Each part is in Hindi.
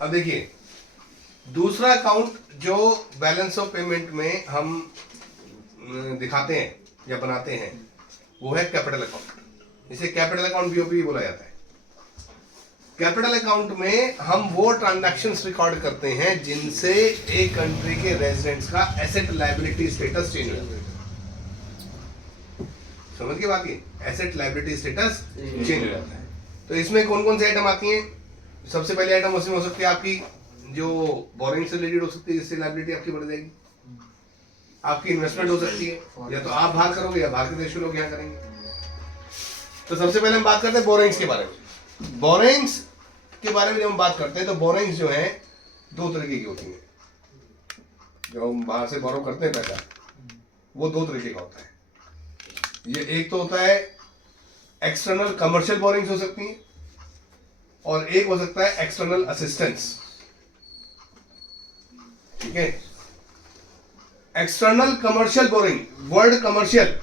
अब देखिए दूसरा अकाउंट जो बैलेंस ऑफ पेमेंट में हम दिखाते हैं या बनाते हैं वो है कैपिटल अकाउंट। इसे कैपिटल अकाउंट बीओपी बोला जाता है। कैपिटल अकाउंट में हम वो ट्रांजैक्शंस रिकॉर्ड करते हैं जिनसे एक कंट्री के रेजिडेंट्स का एसेट लायबिलिटी स्टेटस चेंज हो जाता है। समझ की बात, ये एसेट लायबिलिटी स्टेटस चेंज हो जाता है। तो इसमें कौन कौन सी आइटम आती हैं? सबसे पहले आइटम उसमें हो सकती है आपकी जो बोरिंग से रिलेटेड हो सकती है, जिससे लायबिलिटी आपकी बढ़ जाएगी। आपकी इन्वेस्टमेंट हो सकती है, या तो आप बाहर करोगे या बाहर के देश के लोग यहाँ करेंगे। तो सबसे पहले हम बात करते हैं बोरिंग्स के बारे में। बोरिंग्स के बारे में जब हम बात करते हैं तो बोरिंग्स जो है दो तरीके की होती हैं। जो हम बाहर से बोरो करते हैं पैसा, वो दो तरीके का होता है। ये एक तो होता है एक्सटर्नल कमर्शियल बोरिंग्स हो सकती हैं, और एक हो सकता है एक्सटर्नल असिस्टेंस। ठीक है, external commercial boring, word commercial,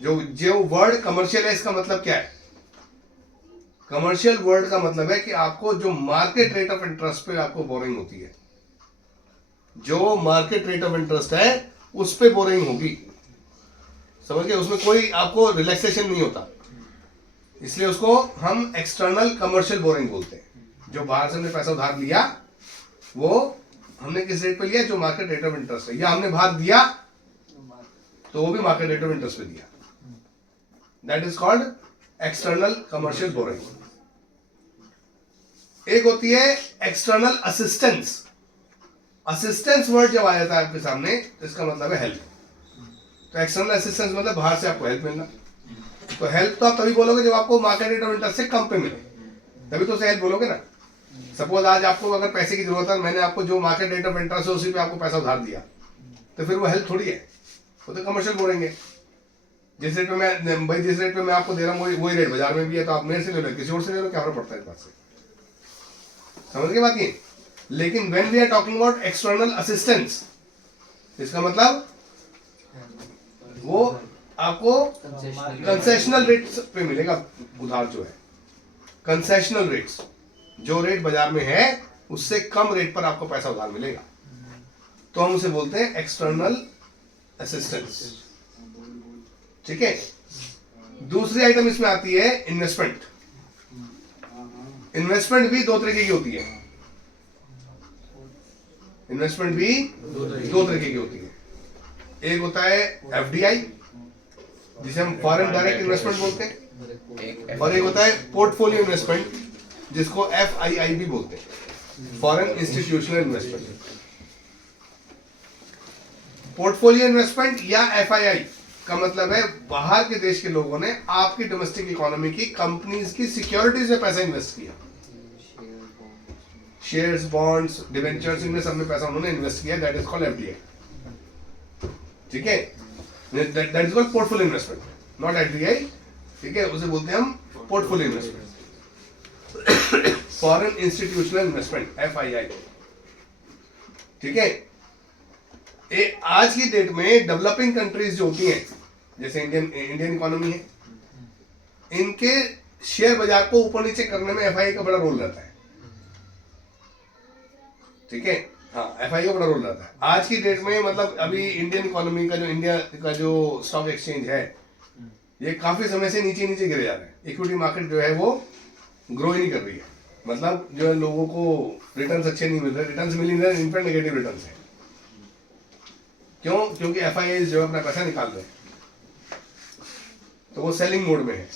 जो वर्ड कमर्शियल है इसका मतलब क्या है? कमर्शियल वर्ड का मतलब है कि आपको जो मार्केट रेट ऑफ इंटरेस्ट पे आपको बोरिंग होती है, जो मार्केट रेट ऑफ इंटरेस्ट है उस पे बोरिंग होगी। समझ गए? उसमें कोई आपको रिलैक्सेशन नहीं होता, इसलिए उसको हम एक्सटर्नल कमर्शियल बोरिंग बोलते हैं। जो बाहर से हमने पैसा उधार लिया वो हमने किस रेट पे लिया? जो मार्केट रेट ऑफ इंटरेस्ट है, या हमने बाहर दिया तो वो भी मार्केट रेट ऑफ इंटरेस्ट पे दिया। That is called external commercial boring. एक होती है एक्सटर्नल असिस्टेंस। असिस्टेंस वर्ड जब आ जाता है आपके सामने तो इसका मतलब है हेल्प। तो एक्सटर्नल असिस्टेंस मतलब बाहर से आपको हेल्प मिलना। तो हेल्प तो आप तभी बोलोगे जब आपको मार्केट रेट ऑफ इंटरेस्ट से कम पे मिले, तभी तो उसे हेल्प बोलोगे ना। सपोज आज आपको अगर पैसे की जरूरत है, मैंने आपको जो मार्केट रेट ऑफ इंटरेस्ट है उसी पे आपको पैसा उधार दिया, तो फिर वो हेल्प थोड़ी है, वो तो कमर्शियल बोलेंगे। जिस रेट पे मैं भाई जिस रेट पे मैं आपको दे रहा हूँ वही रेट बाजार में भी है, तो आप मेरे से ले लो किसी और से ले लो, क्या फर्क पड़ता है इस बात से? समझ के बात ये। लेकिन when we are talking about external assistance, इसका मतलब वो आपको कंसेशनल रेट्स पे मिलेगा उधार। जो है कंसेशनल रेट्स, जो रेट बाजार में है उससे कम रेट पर आपको पैसा उधार मिलेगा, तो हम उसे बोलते हैं एक्सटर्नल असिस्टेंस। ठीक है। दूसरी आइटम इसमें आती है इन्वेस्टमेंट। इन्वेस्टमेंट भी दो तरीके की होती है। इन्वेस्टमेंट भी दो तरीके की होती है। एक होता है एफडीआई, जिसे हम फॉरेन डायरेक्ट इन्वेस्टमेंट बोलते हैं, और एक होता है पोर्टफोलियो इन्वेस्टमेंट, जिसको एफआईआई भी बोलते हैं, foreign institutional investment. Portfolio investment या एफआईआई का मतलब है बाहर के देश के लोगों ने आपकी डोमेस्टिक इकोनॉमी की कंपनीज की सिक्योरिटीज में पैसा इन्वेस्ट किया। शेयर्स, बॉन्ड्स, डिवेंचर्स, इनमें सब में पैसा उन्होंने इन्वेस्ट किया। That is called FDI. ठीक है, that is called portfolio investment, not FDI. ठीक है, उसे बोलते हैं हम portfolio investment, foreign institutional investment, FII. ठीक है। आज की डेट में डेवलपिंग कंट्रीज जो होती हैं, जैसे इंडियन इकोनॉमी है, इनके शेयर बाजार को ऊपर नीचे करने में एफआईआई का बड़ा रोल रहता है। ठीक है, हाँ, एफआईआई का बड़ा रोल रहता है आज की डेट में। मतलब अभी इंडियन इकोनॉमी का जो इंडिया का जो स्टॉक एक्सचेंज है, ये काफी समय से नीचे नीचे गिरे जा रहे हैं। इक्विटी मार्केट जो है वो ग्रो ही नहीं कर रही है। मतलब जो है लोगों को रिटर्न्स अच्छे नहीं मिल रहे, रिटर्न्स मिल नहीं रहे, इन पर नेगेटिव रिटर्न्स है। क्यों? क्योंकि एफआईआई जो अपना पैसा निकाल रहे हैं, तो वो सेलिंग मोड में है,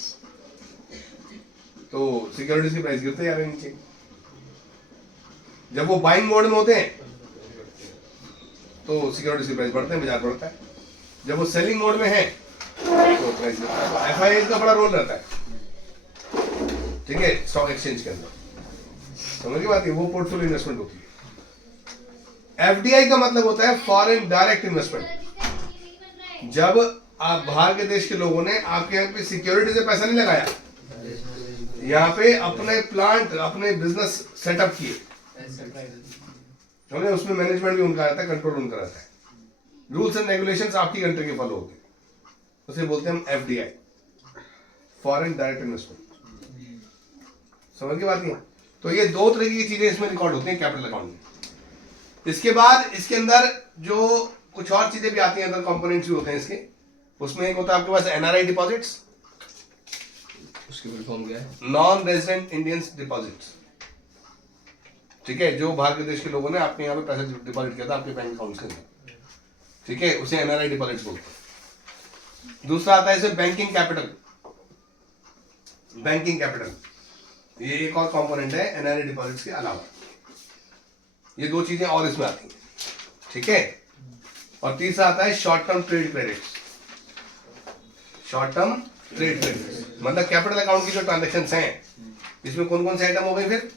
तो सिक्योरिटीज की प्राइस गिरते जा रहे हैं नीचे। जब वो बाइंग मोड में होते हैं तो सिक्योरिटीज की प्राइस बढ़ते हैं, बाजार बढ़ता है। जब वो सेलिंग मोड में है तो प्राइस गिरता है। एफआईआई का बड़ा रोल रहता है, ठीक है, स्टॉक एक्सचेंज के अंदर। समझ की बात है, वो पोर्टफोलियो इन्वेस्टमेंट होती है। एफडीआई का मतलब होता है फॉरेन डायरेक्ट इन्वेस्टमेंट। जब आप बाहर के देश के लोगों ने आपके यहाँ पे सिक्योरिटी से पैसा नहीं लगाया, यहाँ पे अपने प्लांट, अपने बिजनेस सेटअप किए, उसमें मैनेजमेंट भी उनका रहता है, कंट्रोल उनका रहता है, रूल्स एंड रेगुलेशंस आपकी कंट्री के फॉलो होते हैं, उसे बोलते हैं हम एफडीआई, फॉरेन डायरेक्ट इन्वेस्टमेंट। समझ की बात नहीं? तो ये दो तरह की चीजें इसमें रिकॉर्ड होती हैं कैपिटल अकाउंट में। इसके बाद इसके अंदर जो कुछ और चीजें भी आती हैं, अदर कंपोनेंट्स भी होते हैं इसके। उसमें एक होता है आपके पास एनआरआई डिपॉजिट्स, उसकी फुल फॉर्म क्या है? Non resident Indians deposits. ठीक है, जो बाहर के देश के लोगों ने आपके यहाँ पे पैसा डिपॉजिट किया था आपके बैंक अकाउंट के अंदर, ठीक है, उसे एनआरआई डिपॉजिट्स बोलते हैं। दूसरा आता है इसे बैंकिंग कैपिटल। बैंकिंग कैपिटल ये एक और कंपोनेंट है एनआरआई डिपॉजिट्स के अलावा। ये दो चीजें और इसमें आती हैं, ठीक है। और तीसरा आता है short term trade credits. Short term trade credits मतलब कैपिटल अकाउंट की जो ट्रांजेक्शन्स हैं, इसमें कौन कौन से आइटम हो गए फिर?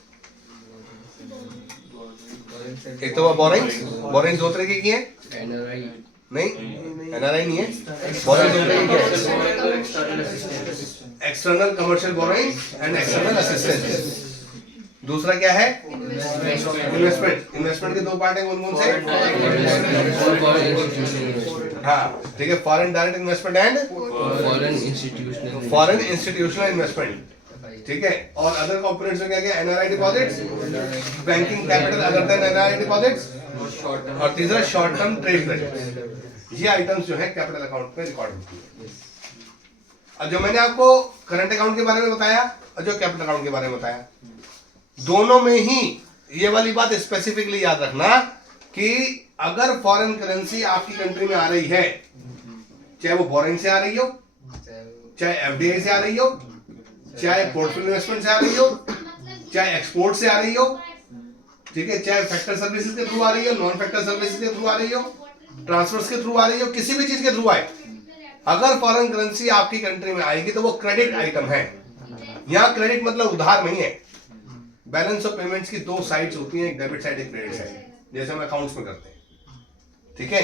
एक तो बोरिंग्स, बोरिंग्स दो तरीके की हैं। एनआरआई नहीं, एनआरआई नहीं है। बोरिंग दो तरीके की है, external commercial boring and external assistance. दूसरा क्या है? इन्वेस्टमेंट। इन्वेस्टमेंट के दो पार्ट हैं, कौन कौन से? हाँ, ठीक है, foreign direct investment and foreign institutional investment, ठीक है। और अदर कंपोनेंट्स में क्या क्या? NRI deposits, banking capital other than NRI deposits, और तीसरा शॉर्ट टर्म ट्रेड क्रेडिट। ये आइटम्स जो है कैपिटल अकाउंट में रिकॉर्ड होती है। और जो मैंने आपको करंट अकाउंट के बारे में बताया और जो कैपिटल अकाउंट के बारे में बताया, दोनों में ही ये वाली बात स्पेसिफिकली याद रखना कि अगर फॉरेन करेंसी आपकी कंट्री में आ रही है, चाहे वो बोरिंग से आ रही हो, चाहे एफडीआई से आ रही हो, चाहे पोर्टफोलियो इन्वेस्टमेंट से आ रही हो, चाहे एक्सपोर्ट से आ रही हो, ठीक है, चाहे फैक्टर सर्विसेज के थ्रू आ रही हो, नॉन फैक्टर सर्विसेज के थ्रू आ रही हो, ट्रांसफर्स के थ्रू आ रही हो, किसी भी चीज के थ्रू आए, अगर फॉरेन करेंसी आपकी कंट्री में आएगी तो वो क्रेडिट आइटम है। यहाँ क्रेडिट मतलब उधार नहीं है। बैलेंस ऑफ पेमेंट्स की दो साइड्स होती हैं, एक डेबिट साइड, एक क्रेडिट साइड, जैसे हम अकाउंट्स में करते हैं, ठीक है।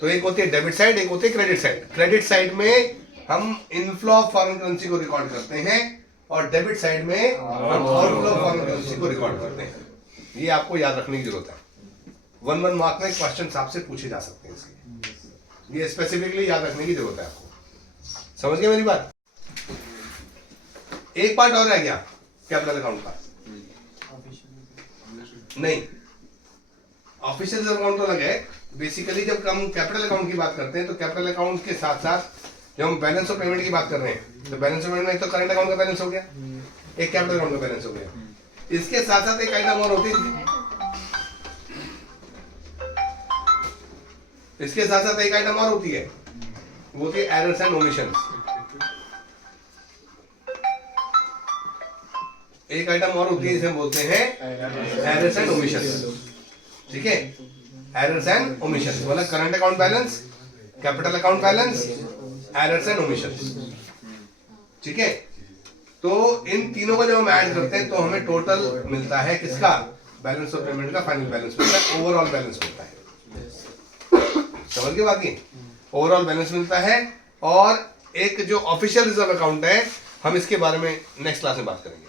तो एक होती है डेबिट साइड, एक होती है क्रेडिट साइड। क्रेडिट साइड में हम इनफ्लो ऑफ फॉरेन करेंसी को रिकॉर्ड करते हैं और डेबिट साइड में हम आउटफ्लो ऑफ फॉरेन करेंसी को रिकॉर्ड करते हैं। ये आपको याद रखने की जरूरत है। 1 मार्क में क्वेश्चन आपसे पूछे जा सकते हैं इसलिए ये स्पेसिफिकली याद रखने की जरूरत है आपको। समझ गए मेरी बात? एक पार्ट और रह गया कैपिटल अकाउंट का। नहीं, ऑफिशियल अकाउंट तो अलग है। बेसिकली जब हम कैपिटल अकाउंट की बात करते हैं तो कैपिटल अकाउंट के साथ साथ जब हम बैलेंस ऑफ पेमेंट की बात कर रहे हैं तो बैलेंस ऑफ पेमेंट में एक तो करंट अकाउंट का बैलेंस हो गया, एक कैपिटल अकाउंट का बैलेंस हो गया। इसके साथ साथ एक आइटम और होती है, इसके साथ साथ एक आइटम और होती है, वो होती है एरर्स एंड ओमिशंस। एक आइटम और होती है जिसे बोलते हैं एरर्स एंड ओमिशंस, ठीक है। एरर्स एंड ओमिशंस मतलब current account balance, capital account balance, errors and omissions, ठीक है। तो इन तीनों को जब हम ऐड करते हैं तो हमें टोटल मिलता है किसका? बैलेंस ऑफ पेमेंट का फाइनल बैलेंस मिलता है, ओवरऑल बैलेंस मिलता है। समझ गए बात? ये ओवरऑल बैलेंस मिलता है। और एक जो ऑफिशियल रिजर्व अकाउंट है, हम इसके बारे में नेक्स्ट क्लास में बात करेंगे।